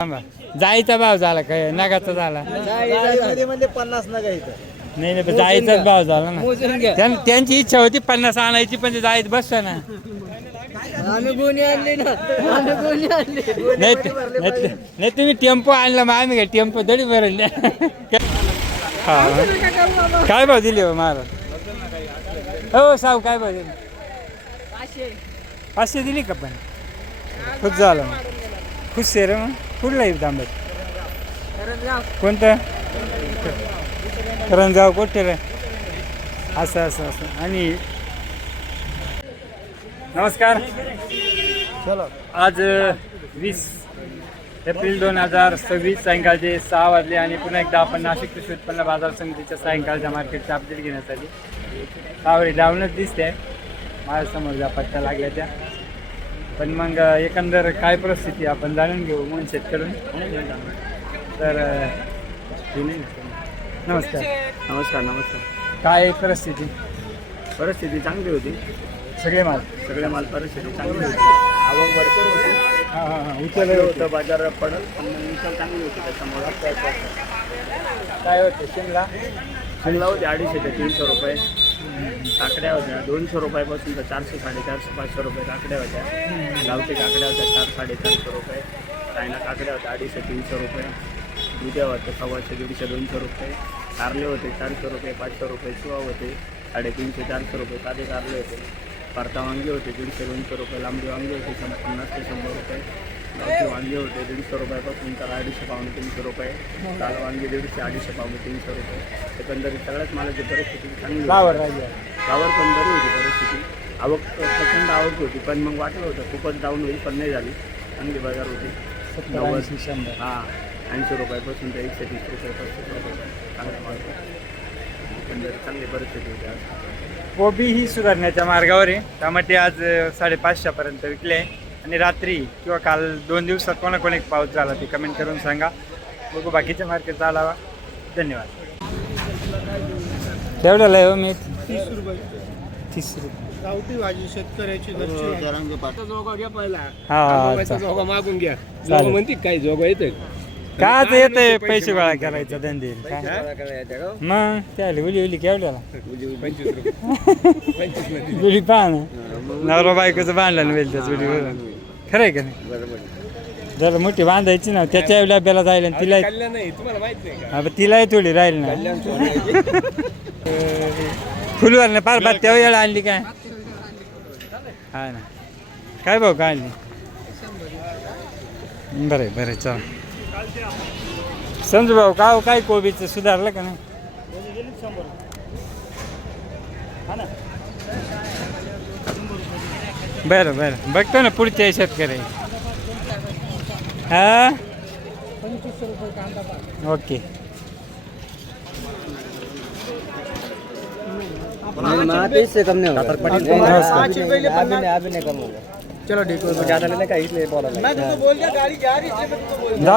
जायचा भाव झाला काय नगाचा झाला म्हणजे 50 नगा इथं. नाही नाही जायचाच भाव झाला ना त्यांची इच्छा होती 50 आणायची पण ते जायच बस ना आम्ही गुन्हे आणले ना नाही तुम्ही टेम्पो आणला मग आम्ही काय टेम्पो दडी भरले हा काय भाव दिले हो महाराज हो साव काय भाव दिले 500 दिली का पण खुश झालं मग खुश आहे रे मग कुठला येईल तांबत कोणतं करंजाव कोठे रे असं असं असं आणि नमस्कार चलो आज 20 एप्रिल 2026 सायंकाळचे 6 वाजले आणि पुन्हा एकदा आपण नाशिक कृषी उत्पन्न बाजार समितीच्या सायंकाळच्या मार्केटचा अपडेट घेण्यासाठी सावरी डाऊनच दिसते माझ्यासमोर ज्या पट्ट्या लागल्या त्या पण मग एकंदर काय परिस्थिती आपण जाणून घेऊ म्हणून शेतकऱ्यांनी तर नमस्कार नमस्कार नमस्कार. काय परिस्थिती चांगली होती. सगळे माल परिस्थिती चांगली होती. आवक भरपूर होती. हां हां हां उचल होतं बाजार पडत पण उचल चांगली होती. त्याच्यामुळे काय होते शिमला होते 250 ते 300 रुपये. काकड्या होत्या 200 रुपयापासून तर 400, 450, 500 रुपये काकड्या होत्या. गावठी काकड्या होत्या 400, 450 रुपये. चायना काकड्या होत्या 250, 300 रुपये. दुध्या होते 150, 150, 200 रुपये. कारले होते 400 रुपये, 500 रुपये. शिवा होते 350, 400 रुपये. साधे कारले होते. परता वांगे होते 150, 200 रुपये. लांबडी वांगे होते 50 ते 100 रुपये. गावठी वांगे होते 150 रुपयापासून तर 250, 300 रुपये. लाल वांगे 150, 250, 300 रुपये. एकंदरीत सगळ्याच मालाची परिस्थिती चांगली फ्लावर गावावर पण बरी होती परिस्थिती. आवक प्रचंड आवक होती पण मग वाटलं होतं खूपच डाऊन होईल पण नाही झाली. चांगली बाजार होती. 90, 100 हां 80 रुपयापासून ते 130 रुपये 35 रुपये चांगल्या माल एकंदरीत चांगली परिस्थिती होती. आज कोबी ही सुधारण्याच्या मार्गावर आहे. टमाटे आज 550 पर्यंत विकले आणि रात्री किंवा काल 2 दिवसात कोणाकोण एक पाऊस झाला ते कमेंट करून सांगा. बघू बाकीच्या मार्केटचा आलावा. धन्यवाद. तेवढ्याला आहे हो मी 30 रुपये 30 रुपये गावठी भाजी शेतकऱ्याची हा जोगा मागून घ्या. चालेल. म्हणते काय जोगा येते काय तर येतंय पैसे गोळा करायचा धंदे काय मग त्याला उली केवढ्याला 25 रुपये उली पहा ना नवरा बायकोचं बांधलं वेल त्याच उलीवर खरं आहे का नाही जरा मोठी बांधायची ना त्याच्या डब्याला जायला तिला नाही तुम्हाला माहित नाही का हा तिलाही थोडी राहील ना फुलवर ना पार भात तेव्हा वेळा आणली काय हा ना काय भाऊ काय आणली बरं बरं चल समजू भाऊ काय कोबीचं सुधारलं का नाही बरं बरं बघतो ना पुढच्या शेतकरी हा 25 रुपये कांदा ओके से कम नहीं होगा अभी नहीं कम होगा चलो ठीक है ज़्यादा लेने का इसलिए बोला मैं तुमको बोल दिया गाड़ी जा रही है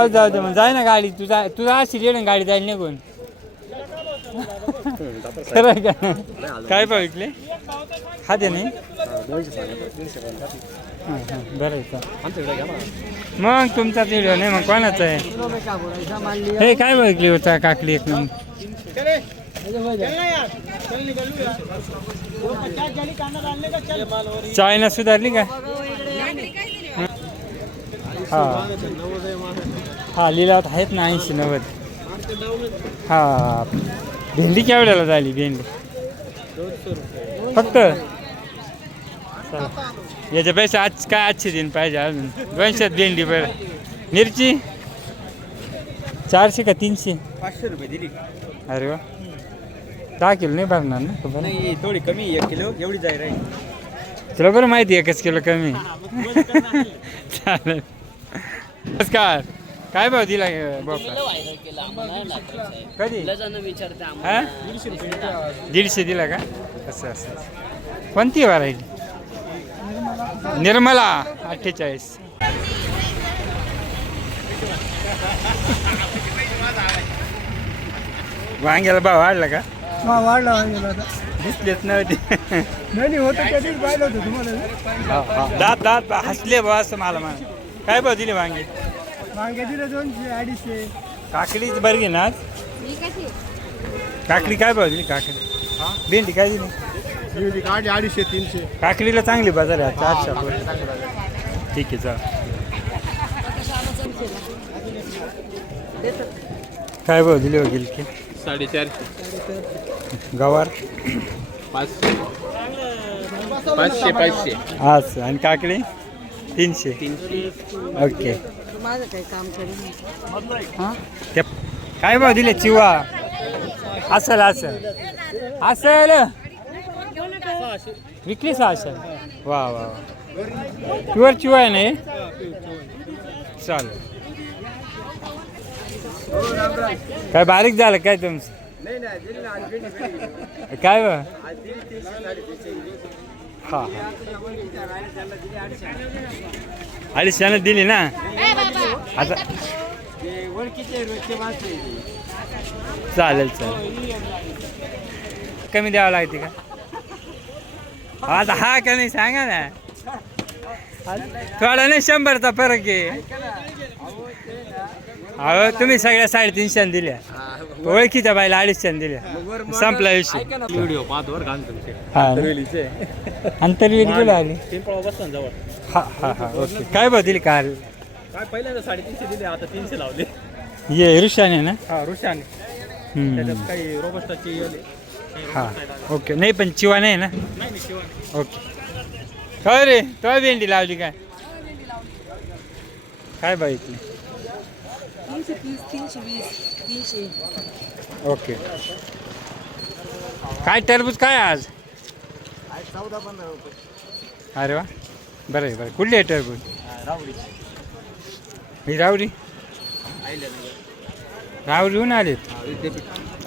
जाऊ दे मग जाय ना गाडी तुझा अशी रेड गाडी जाईल निघून खरं का काय भाव विकले हा दे नाही हां हां बरं आहे मग तुमचा व्हिडिओ नाही मग कोणाचा आहे हे काय भाव विकली होता काकली एक नंबर चायना सुधारली का हा हा लिलावत आहेत ना 80, 90 हा भेंडी केवढ्याला झाली भेंडी फक्त चला याच्यापेक्षा आज काय आजचे दिन पाहिजे अजून 200 भेंडी बरं मिरची 400 का 300 500 रुपये दिली अरे वा 10 किलो नाही भरणार ना नाही थोडी कमी 1 किलो एवढी जाय राहील तुला बरं माहिती 1 किलो कमी चालेल नमस्कार काय भाव दिला कधी 150 दिला का असं असं कोणती व्हरायटी निर्मला 48 वांग्याला भाव वाढला का वाढला दिसलेच नव्हते नाही होतं कधीच पाहिलं होतं तुम्हाला दात हसले बा असं मला म्हणा काय भाव दिले वांगे वांग्या दिलं 200 250. काकडीच बरी घे ना आज. काकडी काय भाव दिली काकडी? भेंडी काय दिली? काढली 250 300. काकडीला चांगली बाजार आहे 400 रुपये. ठीक आहे चल. काय भाव दिले हो गिलके? 450. गवार 500. 500. आज आणि काकडी 300. 300. ओके. माझं काही काम करेल हां ते काय भाव दिले चिवा? असेल विकली 600. वा वा वा. प्युअर चिवा आहे ना हे? चालेल. काय बारीक झालं काय तुमचं? काय बा? हा 250 दिली ना आता. चालेल कमी द्यावं लागते का आता? हा का नाही सांगा ना. थोडा नाही 100चा फरक आहे. अहो तुम्ही सगळ्या 350 दिल्या, ओळखीच्या बायला 250 दिल्या, संपला विषय. व्हिडिओ पाहतो हा अंतर्वेली गेलो आली. जवळ. हा हा हा ओके. काय भाव दिली काल? काय पहिल्यांदा 350 दिले, आता 300 लावले. ये रुशाने ना. हा रुशाने. त्याच्यात काही रोबस्टाची हा ओके. नाही पण चिवा नाही ना. ओके. काय रे तो भेंडी लावली काय? काय भाव इथली? 330 320 300. ओके. काय टरबूज काय आज? 14-15 रुपये. अरे वा बरं आहे बरं. कुठली आहे टरबूज? रावडी. ही रावडी रावडीहून आलेत.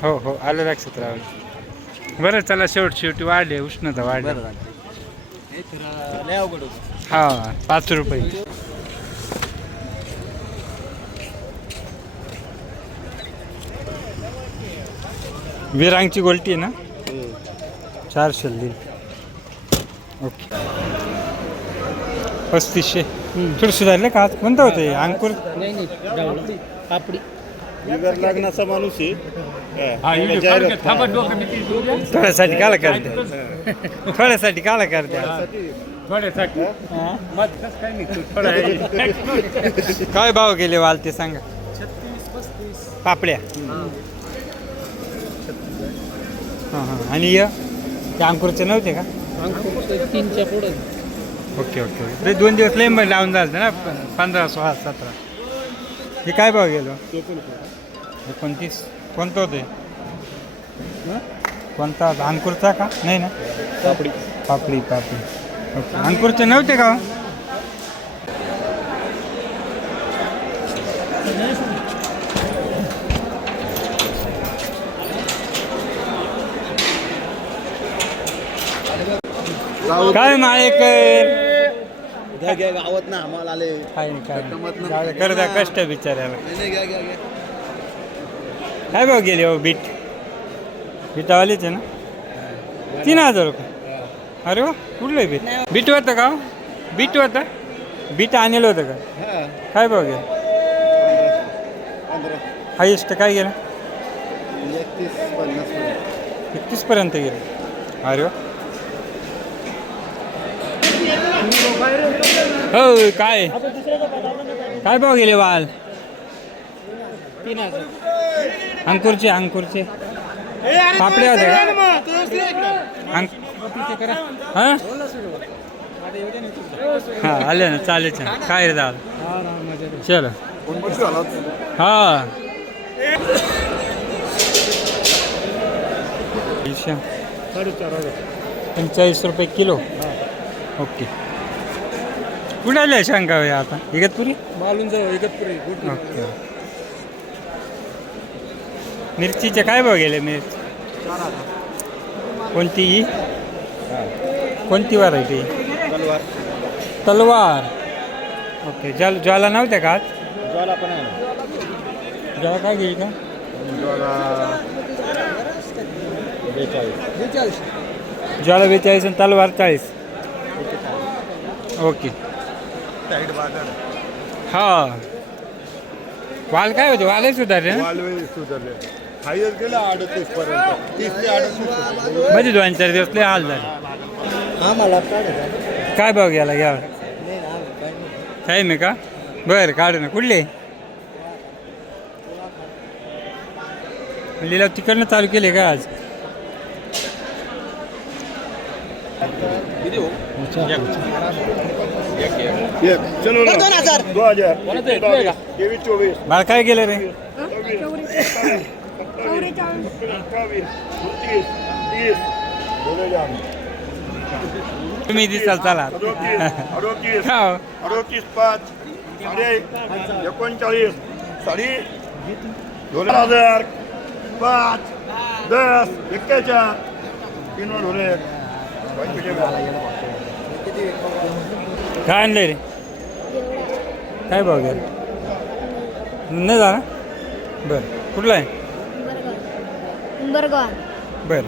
हो हो आलं लक्षात रावडी. बरं चला शेवटी वाढले, उष्णता वाढली. हा 5 रुपये. विरांगची गोलटी आहे ना 400 दिली. ओके 3500. थोडं सुधारलं का? आज कोणतं होतं अंकुर? पापडी लग्नाचा माणूस आहे. थोड्यासाठी काला करते, थोड्यासाठी काला करते. काय भाव गेले वाल ते सांगा? 36-35 पापड्या. हां हां. आणि ते अंकुरचे नव्हते का? 3च्या पुढे. Okay okay okay. ते 2 दिवस लई लावून जायचं ना 15, 16, 17. हे काय भाव गेलो? 29. कोणतं होते? कोणता अंकुरचा का? नाही ना पापडी. पापडी पापडी. ओके. अंकुरचे नव्हते का? काय माळेकर गावात ना आम्हाला आले. काय नाही कर द्या कष्ट बिचाऱ्याला. काय भाव गेले हो बीट? बीटावालीच आहे ना 3000 रुपये. अरे वा कुठलं आहे बीट? बीट होतं का? बीट होतं? बीट आणलं होतं का? काय भाव गेलं? 15. हायेस्ट काय गेलं? 31-50. 31 पर्यंत गेलं. अरे वा. हो काय काय भाव गेले वाल? 3000. अंकुरचे पापड्या होते हां हां आले ना. चालेल काय रे दादा चलो. हां 45 रुपये किलो. ओके. कुठे आले शंका आता? इगतपुरी. इगतपुरी. ओके. मिरचीचे काय भाव गेले? मिरची कोणती ही? कोणती व्हरायटी? तलवार. ओके. ज्वाला नव्हत्या का आज? ज्वाला पण आहे. ज्वाला काय घेईल का? 42. ज्वाला 42 आणि तलवार 40. ओके. हा वाल काय होते वालही सुधारले ना वालवे सुधारले हायर गेला 38 पर्यंत 30 ते 38 म्हणजे 2-4 दिवस लय हाल झाले काय भाव गेला घ्या टाईम आहे का बरं काढू ना कुठले लिलाव तिकडनं चालू केले का आज चलो ना 2000 23-24 बाळ काय गेलं रे तुम्ही दिसाल चला हो. 38 39 साडी 2000 5 10 41 तीन ढोले काय आणलं रे काय भाव गेला नाही झाला बरं कुठला आहे उंबरगाव बरं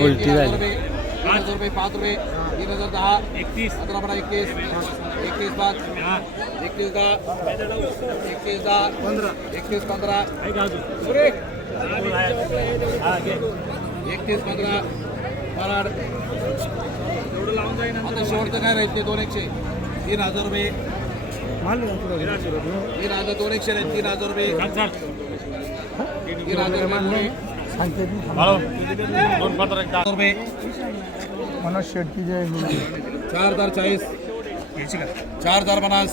उलटी झाली 5 रुपये 3010 31 15 21 21 5 21 10 21 10 21 15 कराड आता शेवटचं काय राहील ते 200 3000 रुपये 3000 200 3000 रुपये 3000 रुपये मनोज शेट्टी जय 4040 4050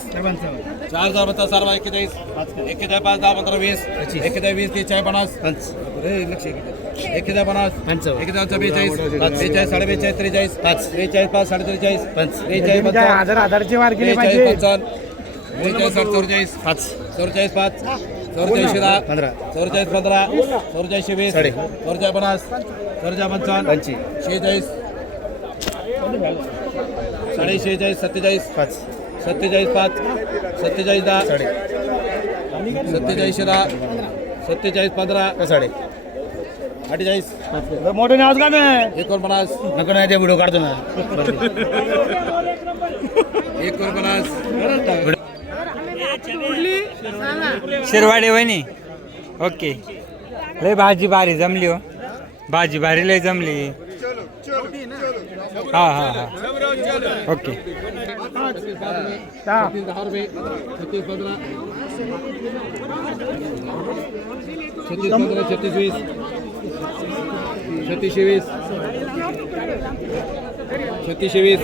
4050 सर्व 41 41 5 10 15 20 41 20 30 40 50 41 50 41 42 42 43 43 5 43 5 हजारची मार केली 45 44 5 44 5 44 10 44 15 44 20 44 50 45 46 46 47 5 47 5 47 10 47 10 47 15 साडे 48 मोठे आवाज का नाही 49 नको नाही ते व्हिडिओ काढतो ना 49 शिरवाडे वहिनी ओके लय भाजी भारी जमली हो भाजी भारी लय जमली हा हा हा ओके 10 रुपये 36 15 36 15 36 20 36 20 36 20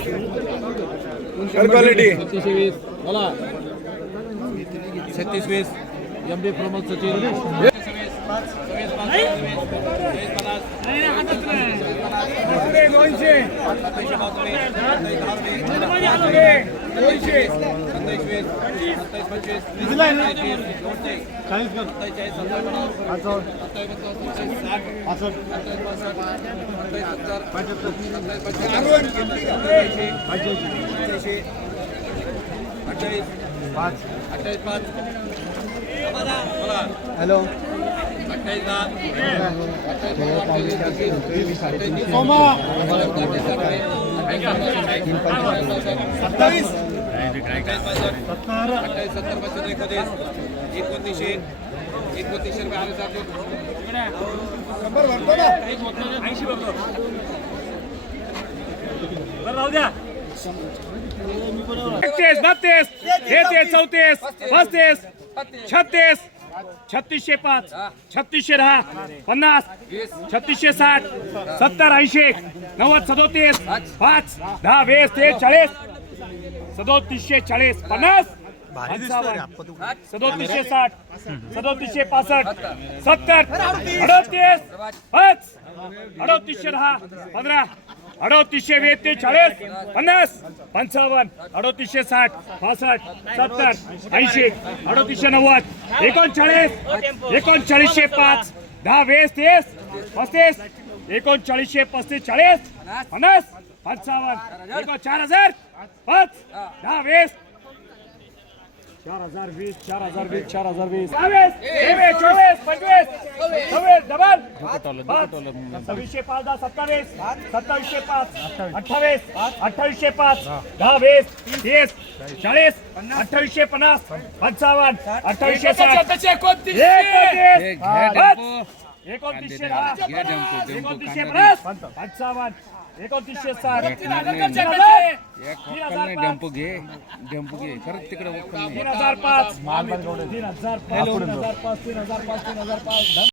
क्वालिटी 36 20 बोला 36 20 एमडी प्रमोद सचिन हॅलो एकतीस 32 33 34 35 36 3605 3610 50 3660 70 80 90 37 5 10 20 40 3740 50 3760 3765 70 38 5 3810 15 38 40 50 55 38 60 65 70 80 38 90 39 39 5 10 20 30 35 39 35 40 50 55 4000 5 10 20 4020 4020 4020 22 24 25 26 डबल 26 5 10 27 27 5 28 28 5 10 20 30 40 28 50 55 28 29 टेम्पो घे खरंच तिकडे 3005 3005 3005